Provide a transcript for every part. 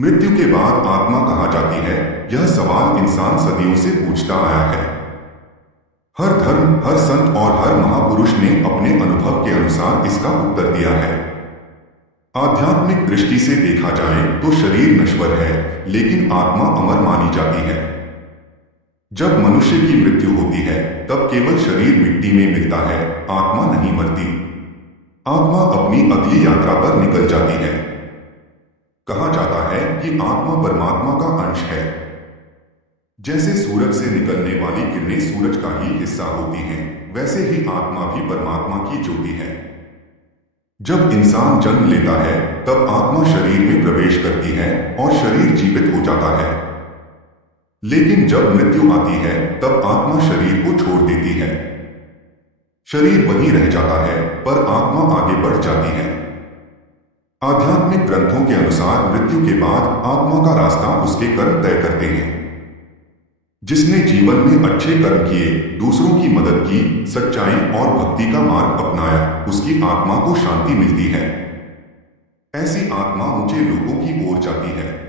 मृत्यु के बाद आत्मा कहाँ जाती है, यह सवाल इंसान सदियों से पूछता आया है। हर धर्म, हर संत और हर महापुरुष ने अपने अनुभव के अनुसार इसका उत्तर दिया है। आध्यात्मिक दृष्टि से देखा जाए तो शरीर नश्वर है, लेकिन आत्मा अमर मानी जाती है। जब मनुष्य की मृत्यु होती है, तब केवल शरीर मिट्टी में मिलता है, आत्मा नहीं मरती। आत्मा अपनी अगली यात्रा पर निकल जाती है। कहा जाता है कि आत्मा परमात्मा का अंश है। जैसे सूरज से निकलने वाली किरणें सूरज का ही हिस्सा होती हैं, वैसे ही आत्मा भी परमात्मा की ज्योति है। जब इंसान जन्म लेता है, तब आत्मा शरीर में प्रवेश करती है और शरीर जीवित हो जाता है। लेकिन जब मृत्यु आती है, तब आत्मा शरीर को छोड़ देती है। शरीर वहीं रह जाता है, पर आत्मा आगे बढ़ जाती है। आध्यात्मिक ग्रंथों के अनुसार मृत्यु के बाद आत्मा का रास्ता उसके कर्म तय करते हैं। जिसने जीवन में अच्छे कर्म किए, दूसरों की मदद की, सच्चाई और भक्ति का मार्ग अपनाया, उसकी आत्मा को शांति मिलती है। ऐसी आत्मा ऊंचे लोगों की ओर जाती है।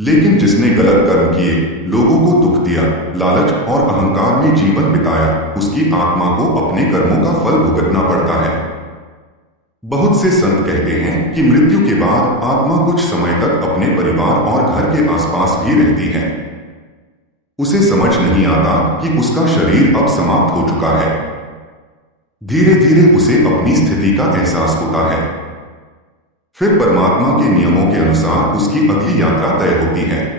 लेकिन जिसने गलत कर्म किए, लोगों को दुख दिया, लालच और अहंकार में जीवन बिताया, उसकी आत्मा को अपने कर्मों का फल भुगतना पड़ता है। बहुत से संत कहते हैं कि मृत्यु के बाद आत्मा कुछ समय तक अपने परिवार और घर के आसपास भी रहती है। उसे समझ नहीं आता कि उसका शरीर अब समाप्त हो चुका है। धीरे धीरे उसे अपनी स्थिति का एहसास होता है। फिर परमात्मा के नियमों के अनुसार उसकी अगली यात्रा तय होती है।